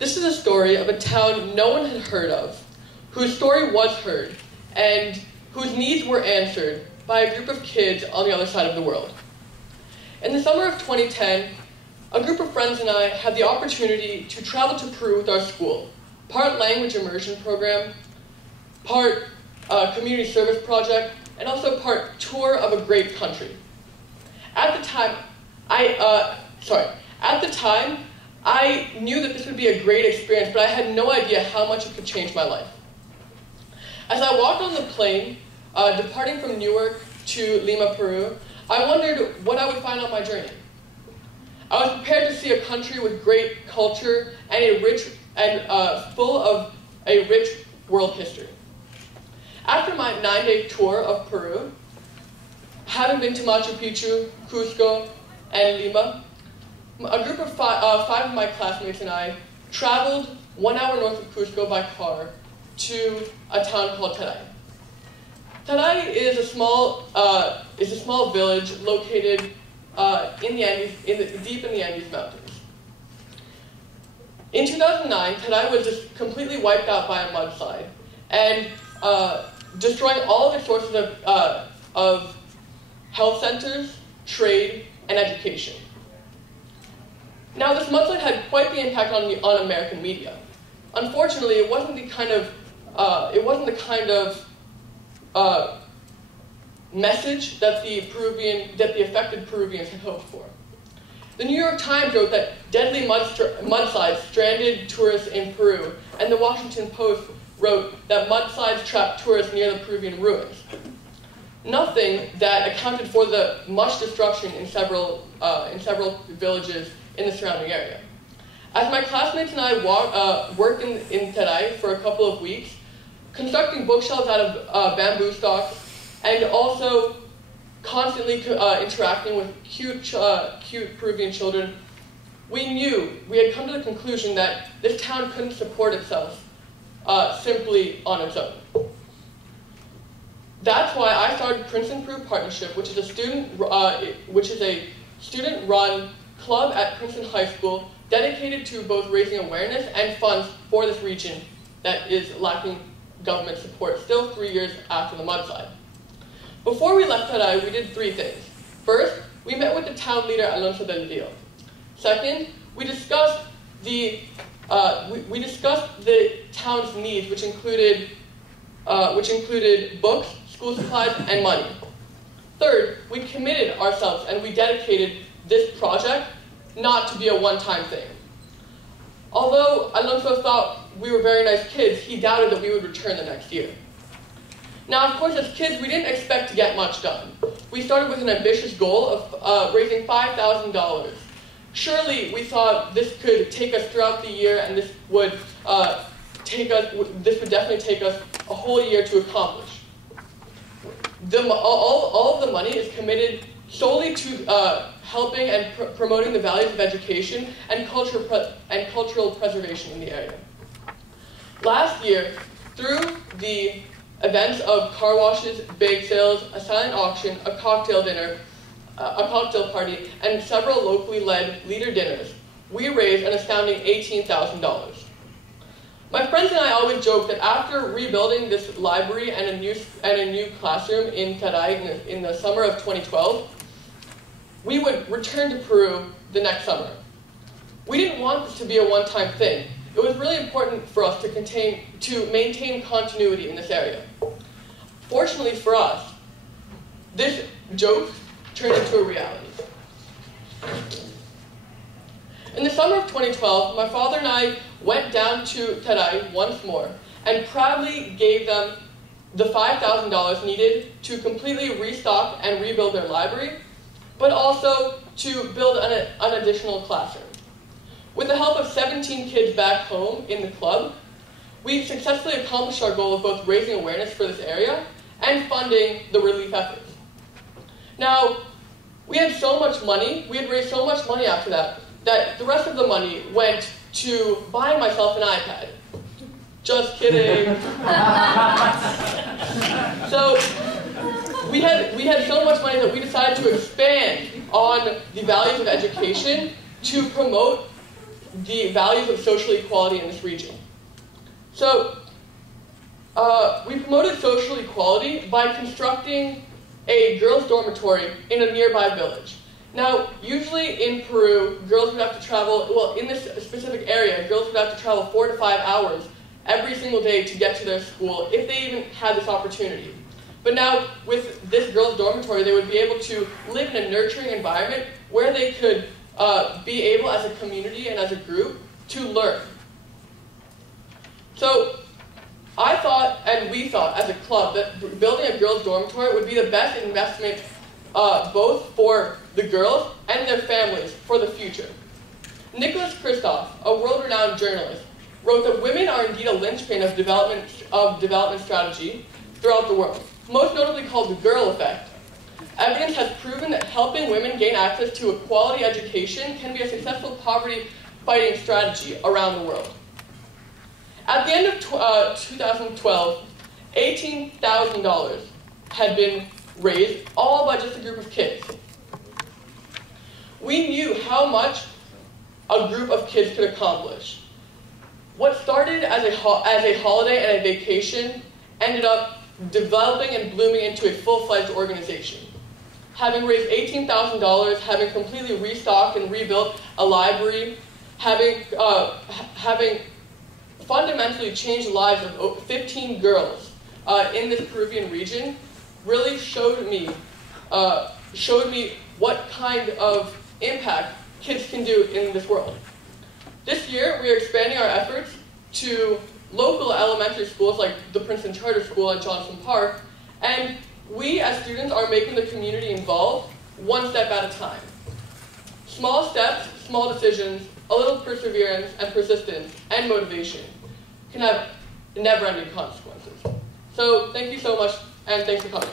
This is a story of a town no one had heard of, whose story was heard, and whose needs were answered by a group of kids on the other side of the world. In the summer of 2010, a group of friends and I had the opportunity to travel to Peru with our school, part language immersion program, part community service project, and also part tour of a great country. At the time, I knew that this would be a great experience, but I had no idea how much it could change my life. As I walked on the plane, departing from Newark to Lima, Peru, I wondered what I would find on my journey. I was prepared to see a country with great culture and full of a rich world history. After my 9-day tour of Peru, having been to Machu Picchu, Cusco, and Lima, a group of five of my classmates and I traveled 1 hour north of Cusco by car to a town called Taray. Taray is a small village located in the Andes, deep in the Andes Mountains. In 2009, Taray was just completely wiped out by a mudslide and destroying all of the sources of health centers, trade, and education. Now, this mudslide had quite the impact on American media. Unfortunately, it wasn't the kind of message that the affected Peruvians had hoped for. The New York Times wrote that deadly mudslides stranded tourists in Peru, and the Washington Post wrote that mudslides trapped tourists near the Peruvian ruins. Nothing that accounted for the much destruction in several villages in the surrounding area. As my classmates and I worked in Taray for a couple of weeks, constructing bookshelves out of bamboo stalks, and also constantly interacting with cute Peruvian children, we had come to the conclusion that this town couldn't support itself simply on its own. That's why I started Princeton Peru Partnership, which is a student-run club at Princeton Highschool dedicated to both raising awareness and funds for this region that is lacking government support still 3 years after the mudslide. Before we left Taray, we did 3 things. First, we met with the town leader, Alonso del Rio. Second, we discussed the town's needs, which included books, school supplies, and money. Third, we committed ourselves and we dedicated this project not to be a one-time thing. Although Alonso thought we were very nice kids, he doubted that we would return the next year. Now, of course, as kids, we didn't expect to get much done. We started with an ambitious goal of raising $5,000. Surely, we thought this could take us throughout the year, and this would definitely take us a whole year to accomplish. All of the money is committed solely to helping and promoting the values of education and cultural preservation in the area. Last year, through the events of car washes, bake sales, a silent auction, a cocktail dinner, a cocktail party, and several locally led leader dinners, we raised an astounding $18,000. My friends and I always joke that after rebuilding this library and a new classroom in Taray in the summer of 2012, we would return to Peru the next summer. We didn't want this to be a one-time thing. It was really important for us to maintain continuity in this area. Fortunately for us, this joke turned into a reality. In the summer of 2012, my father and I went down to Taray once more and proudly gave them the $5,000 needed to completely restock and rebuild their library, but also to build an additional classroom. With the help of 17 kids back home in the club, we successfully accomplished our goal of both raising awareness for this area and funding the relief efforts. Now, we had raised so much money after that the rest of the money went to buying myself an iPad. Just kidding. So we had so much money that we decided to expand on the values of education to promote the values of social equality in this region. So we promoted social equality by constructing a girls' dormitory in a nearby village. Now, usually in Peru, girls would have to travel, well, in this specific area, girls would have to travel 4 to 5 hours every single day to get to their school, if they even had this opportunity. But now, with this girls' dormitory, they would be able to live in a nurturing environment where they could be able, as a community and as a group, to learn. So, I thought, and we thought, as a club, that building a girls' dormitory would be the best investment both for the girls and their families for the future. Nicholas Kristof, a world-renowned journalist, wrote that women are indeed a linchpin of development strategy throughout the world, most notably called the girl effect. Evidence has proven that helping women gain access to a quality education can be a successful poverty-fighting strategy around the world. At the end of 2012, $18,000 had been raised, all by just a group of kids. We knew how much a group of kids could accomplish. What started as a holiday and a vacation ended up developing and blooming into a full-fledged organization. Having raised $18,000, having completely restocked and rebuilt a library, having fundamentally changed the lives of 15 girls in this Peruvian region, really showed me what kind of impact kids can do in this world. This year, we are expanding our efforts to local elementary schools like the Princeton Charter School at Johnson Park, and we as students are making the community involved one step at a time. Small steps, small decisions, a little perseverance and persistence and motivation can have never-ending consequences. So thank you so much, and thanks for coming.